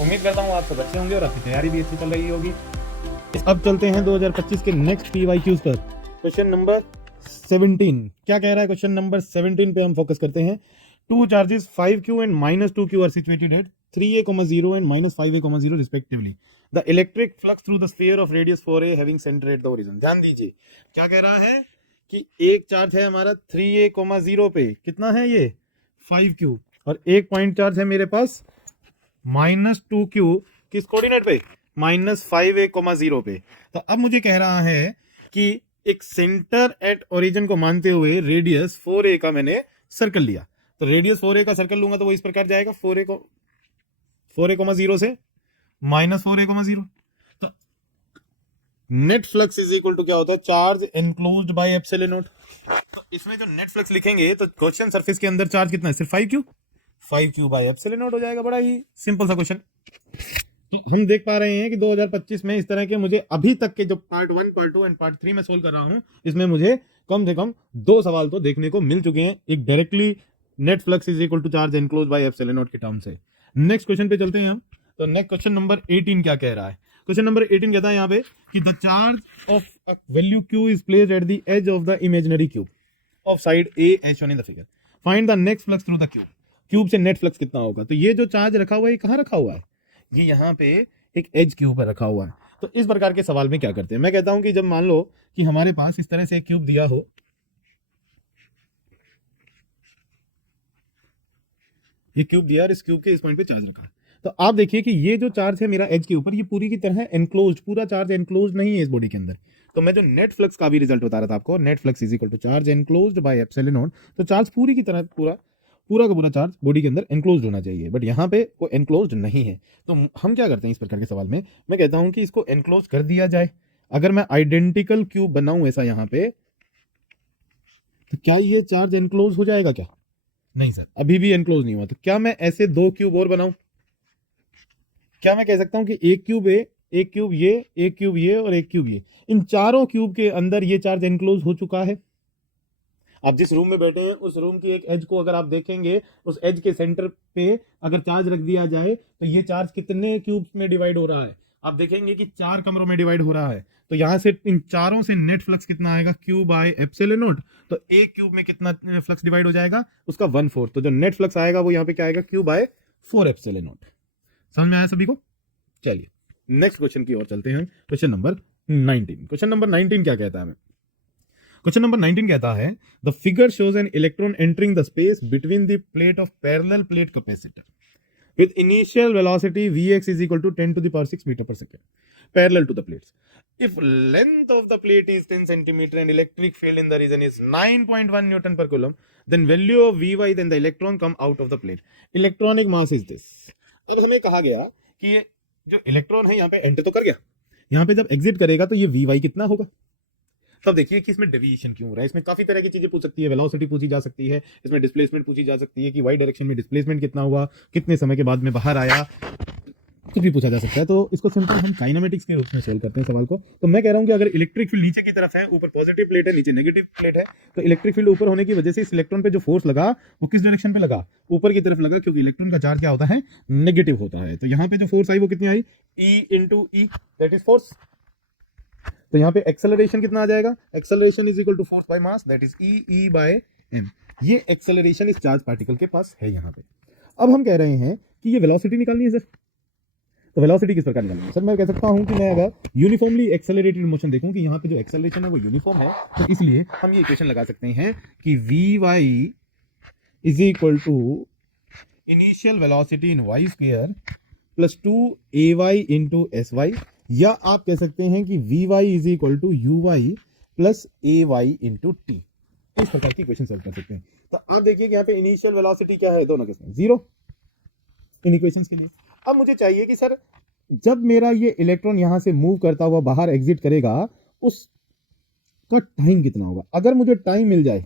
उम्मीद करता हूँ आप सब अच्छे होंगे और आपकी तैयारी भी अच्छी चल रही होगी। अब चलते हैं 2025 के नेक्स्ट पीवाईक्यूज पर। क्वेश्चन नंबर 17 क्या कह रहा है? क्वेश्चन नंबर 17 पे हम फोकस करते हैं। Two charges 5Q and -2Q are situated at 3a, 0 and -5a, 0 respectively. The electric flux through the sphere of radius 4a having centre at the origin. ध्यान दीजिए क्या कह रहा है कि एक चार्ज है हमारा 3a, 0 पे, कितना है ये 5Q, और एक पॉइंट चार्ज है मेरे पास -2Q किस कोऑर्डिनेट पे, -5a, 0 पे। तो अब मुझे कह रहा है कि एक सेंटर एट ओरिजिन को मानते हुए रेडियस 4a का मैंने सर्कल लिया। तो रेडियस 4a का सर्कल लूंगा तो वो इस प्रकार जाएगा, 4a, 0 से -4a, 0। तो net flux is equal to क्या होता है? Charge enclosed by epsilon naught. तो इसमें जो नेट फ्लक्स लिखेंगे तो क्वेश्चन सरफेस के अंदर चार्ज कितना है? सिर्फ 5Q बाय एप्सिलॉन नॉट हो जाएगा। बड़ा ही सिंपल सा क्वेश्चन। तो हम देख पा रहे हैं कि 2025 में इस तरह के मुझे अभी तक के जो पार्ट 1, पार्ट 2 एंड पार्ट 3 में सोल्व कर रहा हूं, इसमें मुझे कम से कम 2 सवाल तो देखने को मिल चुके हैं, एक directly net flux is equal to charge enclose by epsilon naught के टर्म से। नेक्स्ट क्वेश्चन पे चलते हैं हम। तो नेक्स्ट क्वेश्चन नंबर 18 क्या कह रहा है? क्वेश्चन नंबर 18 कहता है यहाँ पे कि the charge of a value Q is placed at the edge of the imaginary cube of side A as shown in the figure. Find the net flux through the cube. Cube से net flux कितना होगा? तो ये जो charge रखा हुआ है ये कहाँ रखा हुआ है? ये यहाँ पे एक एज क्यूब पर रखा हुआ है। तो इस प्रकार के सवाल में क्या करते हैं? मैं कहता हूं कि जब मान लो कि हमारे पास इस तरह से एक क्यूब दिया हो, ये क्यूब दिया और इस क्यूब के इस पॉइंट पे चार्ज रखा, तो आप देखिए कि ये जो चार्ज है मेरा एज के ऊपर, ये पूरी की तरह एनक्लोज्ड, पूरा चार्ज एनक्लोज्ड नहीं है इस बॉडी के अंदर। तो मैं जो नेट फ्लक्स का भी रिजल्ट बता रहा था आपको, net flux is equal to charge enclosed by epsilon naught. तो चार्ज पूरी की तरह पूरा का पूरा चार्ज बॉडी के अंदर एनक्लोज्ड होना चाहिए, बट यहाँ पे वो एनक्लोज्ड नहीं है। तो हम क्या करते हैं इस प्रकार के सवाल में? मैं कहता हूं कि इसको एनक्लोज कर दिया जाए। अगर मैं आइडेंटिकल क्यूब बनाऊं ऐसा यहाँ पे, तो क्या ये चार्ज एनक्लोज हो जाएगा क्या? नहीं सर, अभी भी एनक्लोज नहीं हुआ। तो क्या मैं ऐसे 2 क्यूब और बनाऊं? क्या मैं कह सकता हूं कि एक क्यूब ए, एक क्यूब ये, एक क्यूब ये और एक क्यूब ये, इन चारों क्यूब के अंदर ये चार्ज एनक्लोज हो चुका है। आप जिस रूम में बैठे हैं उस रूम की एक एज को अगर आप देखेंगे, उस एज के सेंटर पे अगर चार्ज रख दिया जाए तो ये चार्ज कितने क्यूब्स में डिवाइड हो रहा है? आप देखेंगे कि 4 कमरों में डिवाइड हो रहा है। तो यहां से इन चारों से नेट फ्लक्स कितना आएगा? Q bye epsilon naught. तो एक क्यूब में कितना फ्लक्स डिवाइड हो जाएगा? उसका 1/4। तो जो नेट फ्लक्स आएगा वो यहाँ पे क्या आएगा? Q by 4 epsilon naught. समझ में आया सभी को? चलिए नेक्स्ट क्वेश्चन की ओर चलते हैं। Question number 19। क्वेश्चन नंबर 19 क्या कहता है? क्वेश्चन नंबर 19 कहता है the figure shows an electron entering the space between the plate of parallel plate capacitor with initial velocity Vx is equal to 10 to the power 6 meter per second parallel to the plates. If length of the plate is 10 centimeter and electric field in the region is 9.1 Newton per coulomb, then value of Vy, then the electron come out of the plate. Electronic mass is this. अब हमें कहा गया कि ये जो electron है यहाँ पे एंटर तो कर गया, यहाँ पे जब एग्जिट करेगा तो ये Vy कितना होगा? तब देखिए कि इसमें डेविएशन क्यों हो रहा है। इसमें काफी तरह की चीजें पूछ सकती है, वेलोसिटी पूछी जा सकती है, इसमें डिस्प्लेसमेंट पूछी जा सकती है कि वाई डायरेक्शन में डिस्प्लेसमेंट कितना हुआ, कितने समय के बाद में बाहर आया, कुछ भी पूछा जा सकता है। तो इसको सिंपल हम काइनेमेटिक्स के रूप में सोल्व करते हैं सवाल को। तो मैं कह रहा हूं कि अगर इलेक्ट्रिक फील्ड नीचे की तरफ है, ऊपर पॉजिटिव प्लेट है, नीचे नेगेटिव प्लेट है, तो इलेक्ट्रिक फील्ड ऊपर होने की वजह से इस इलेक्ट्रॉन पे जो फोर्स लगा वो किस डायरेक्शन पे लगा? ऊपर की तरफ लगा, क्योंकि इलेक्ट्रॉन का चार्ज क्या होता है? नेगेटिव होता है। तो यहाँ पे जो फोर्स आई वो कितनी आई? E into E, that is force. तो यहाँ पे एक्सेलरेशन कितना आ जाएगा? Acceleration is equal to force by mass, that is E by M. ये एक्सेलरेशन इस चार्ज पार्टिकल के पास है यहाँ पे। अब हम कह रहे हैं कि ये वेलोसिटी निकालनी है सर। तो वेलोसिटी किस प्रकार निकालनी है? सर मैं कह सकता हूं कि मैं अगर यूनिफॉर्मली एक्सेलरेटेड मोशन देखूं कि यहाँ पे जो एक्सेलरेशन है वो यूनिफॉर्म है, तो इसलिए हम ये इक्वेशन लगा सकते हैं कि Vy is equal to initial velocity in Y square plus 2ay into S Y, या आप कह सकते हैं कि Vy is equal to uy plus ay into T. इस प्रकार की इक्वेशन सॉल्व कर सकते हैं। तो आप देखिए कि यहाँ पे इनिशियल वेलोसिटी क्या है दोनों केस में? 0 इन इक्वेशंस के लिए। अब मुझे चाहिए कि सर जब मेरा ये इलेक्ट्रॉन यहां से मूव करता हुआ बाहर एग्जिट करेगा उसका टाइम कितना होगा? अगर मुझे टाइम मिल जाए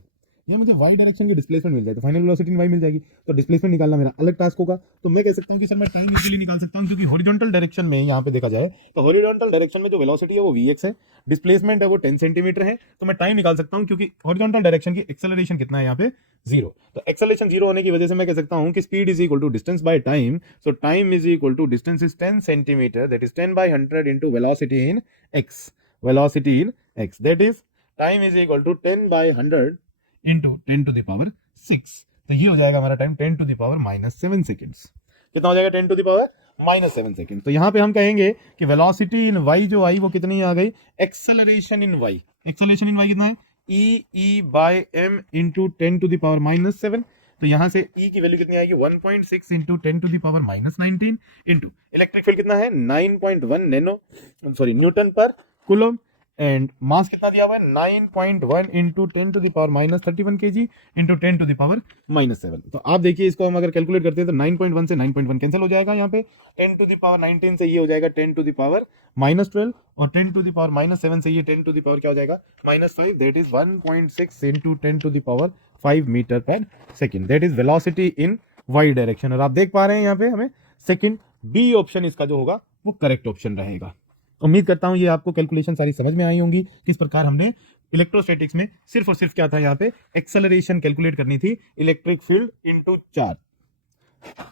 या मुझे y डायरेक्शन की डिस्प्लेसमेंट मिल जाए तो फाइनल वेलोसिटी इन y मिल जाएगी। तो डिस्प्लेसमेंट निकालना मेरा अलग टास्क होगा। तो मैं कह सकता हूं कि सर मैं टाइम इजीली निकाल सकता हूं, क्योंकि हॉरिजॉन्टल डायरेक्शन में यहाँ पे देखा जाए तो हॉरिजॉन्टल डायरेक्शन में जो वेलोसिटी है वो vx है, डिस्प्लेसमेंट है वो 10 सेंटीमीटर है। तो मैं टाइम निकाल सकता हूं, क्योंकि हॉरिजॉन्टल डायरेक्शन की एक्सेलरेशन कितना है यहाँ पे 0। तो एक्सेलरेशन 0 होने की वजह से मैं कह सकता हूं कि speed is equal to distance by time. So time is equal to distance is 10 centimetre, that is 10/100 into velocity in x, velocity in x, that is time is equal to 10/100 into 10 to the power 6। तो ये हो जाएगा हमारा time 10 to the power -7 seconds. कितना हो जाएगा 10 to the power -7 second. तो यहां पे हम कहेंगे कि वेलोसिटी इन y जो आई वो कितनी आ गई, acceleration in y, acceleration in y कितना है e/m into 10 to the power -7। तो यहां से e की वैल्यू कितनी आएगी 1.6 into 10 to the power -19 into electric field कितना है 9.1 न्यूटन पर कूलम, एंड मास कितना दिया हुआ है 9.1 into 10 to the power -31 kg into 10 to the power -7। तो आप देखिए इसको हम अगर कैलकुलेट करते हैं तो 9.1 से 9.1 कैंसिल हो जाएगा, यहाँ पे 10 टू द पावर 19 से ये हो जाएगा 10 टू द पावर -12, और 10 टू द पावर -7 से ये 10 टू द पावर क्या हो जाएगा -5, that is 1.6 into 10 to the power 5 metre पर second, that is velocity in y direction. और आप देख पा रहे हैं यहाँ पे हमें सेकेंड बी ऑप्शन इसका जो होगा वो करेक्ट ऑप्शन रहेगा। उम्मीद करता हूं ये आपको कैलकुलेशन सारी समझ में आई होंगी, किस प्रकार हमने इलेक्ट्रोस्टैटिक्स में सिर्फ और सिर्फ क्या था यहाँ पे एक्सेलरेशन कैलकुलेट करनी थी, इलेक्ट्रिक फील्ड इनटू चार्ज।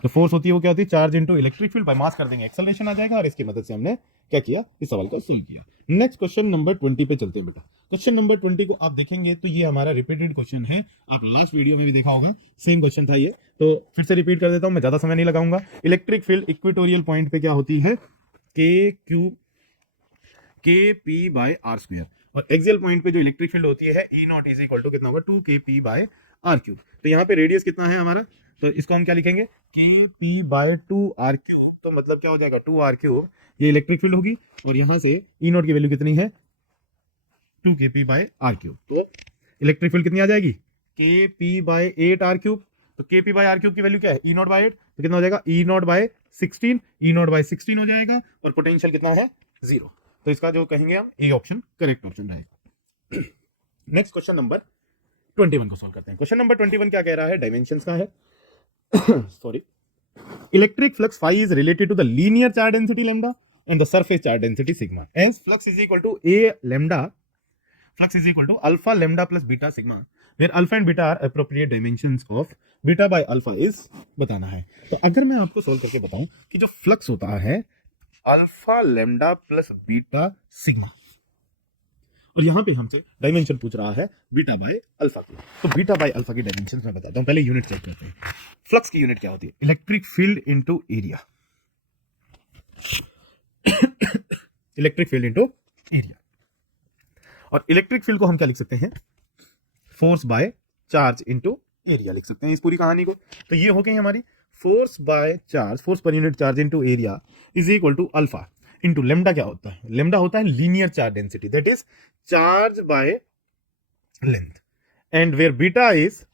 तो फोर्स होती है वो क्या होती है charge into electric field, by mass कर देंगे एक्सेलरेशन आ जाएगा, और इसकी मदद से हमने क्या किया इस सवाल का सोल्व किया। नेक्स्ट क्वेश्चन नंबर 20 पे चलते हैं बेटा। क्वेश्चन नंबर 20 को आप देखेंगे तो ये हमारा रिपीटेड क्वेश्चन है, आप लास्ट वीडियो में भी देखा होगा, सेम क्वेश्चन था ये, तो फिर से रिपीट कर देता हूं, मैं ज्यादा समय नहीं लगाऊंगा। इलेक्ट्रिक फील्ड इक्वेटोरियल पॉइंट पे क्या होती है Kp/r², और एक्सियल पॉइंट पे जो इलेक्ट्रिक फील्ड होती है E0 इज इक्वल टू कितना होगा 2Kp/r³। तो यहाँ पे रेडियस कितना है हमारा, तो इसको हम क्या लिखेंगे Kp/2r³। तो मतलब क्या हो जाएगा 2r³, ये इलेक्ट्रिक फील्ड होगी, और यहाँ से E0 की वैल्यू कितनी है 2Kp/r³। तो इलेक्ट्रिक फील्ड कितनी आ जाएगी Kp/8r³। तो Kp/r³ की वैल्यू क्या है E0/8, तो कितना हो जाएगा E0/16, E0/16 हो जाएगा, और पोटेंशियल कितना है 0। तो इसका जो कहेंगे हम ए ऑप्शन करेक्ट ऑप्शन रहेगा। नेक्स्ट क्वेश्चन नंबर 21 को सॉल्व करते हैं। क्वेश्चन नंबर 21 क्या कह रहा है, डायमेंशंस का है sorry. Electric flux phi is related to the linear charge density lambda and the surface charge density sigma, as flux is equal to A lambda, flux is equal to alpha lambda plus beta sigma, where alpha and beta are appropriate dimensions of beta by alpha is बताना है। तो अगर मैं आपको solve करके बताऊं कि जो फ्लक्स होता है alpha lambda plus beta sigma, और यहां पे हमसे डायमेंशन पूछ रहा है बीटा बाय अल्फा की, तो बीटा बाय अल्फा की डायमेंशन मैं बताता हूं, पहले यूनिट चेक करते हैं। फ्लक्स की यूनिट क्या होती है electric field into area, electric field into area, और इलेक्ट्रिक फील्ड को हम क्या लिख सकते हैं force by charge into area लिख सकते हैं इस पूरी कहानी को। तो ये हो गई हमारी force by charge, force per unit charge into area is equal to alpha into lambda. क्या होता है लेमडा होता है linear charge density, that is charge by length, and where beta is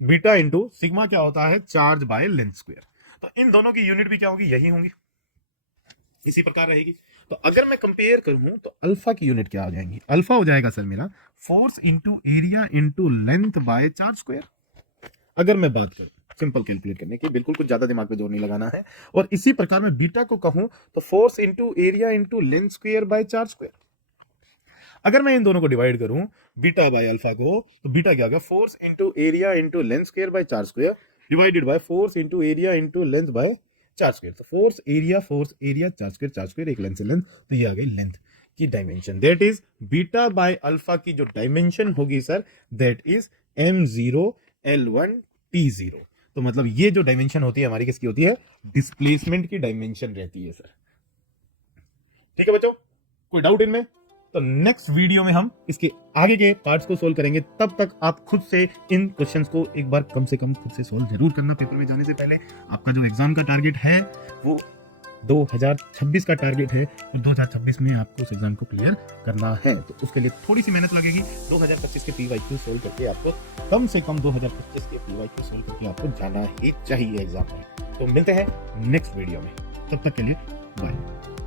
beta into sigma क्या होता है charge by length square. तो इन दोनों की यूनिट भी क्या होगी यही होंगी, इसी प्रकार रहेगी। तो अगर मैं कंपेयर करूं तो अल्फा की यूनिट क्या आ जाएंगी, अल्फा हो जाएगा सर मेरा force into area into length by charge square. अगर मैं बात करूं सिंपल कैलकुलेट करने की, बिल्कुल कुछ ज्यादा दिमाग पे जोर नहीं लगाना है, और इसी प्रकार मैं बीटा को कहूं तो force into area into length square by charge square. अगर मैं इन दोनों को डिवाइड करूं बीटा बाय अल्फा को, तो बीटा क्या होगा force into area into length square by charge square divided by force into area into length by charge square. तो फोर्स एरिया चार्ज स्क्वायर एक लेंथ से लेंथ, तो ये आ गई लेंथ की dimension, that is beta by alpha की जो dimension होगी sir that is m0 l1 t0। तो मतलब ये जो डायमेंशन होती है हमारी किसकी होती है डिस्प्लेसमेंट की डायमेंशन रहती है सर। ठीक है बच्चों, कोई डाउट इनमें? तो नेक्स्ट वीडियो में हम इसके आगे के पार्ट्स को सोल्व करेंगे। तब तक आप खुद से इन क्वेश्चंस को एक बार कम से कम खुद से सोल्व जरूर करना पेपर में जाने से पहले। आपका जो एग्जाम का टारगेट है वो 2026 का टारगेट है, और 2026 में आपको उस एग्जाम को क्लियर करना है, तो उसके लिए थोड़ी सी मेहनत लगेगी। 2025 के PYQ सोल्व करके आपको कम से कम 2025 के PYQ सोल्व करके आपको जाना ही चाहिए एग्जाम में। तो मिलते हैं नेक्स्ट वीडियो में, तब तक के लिए बाय।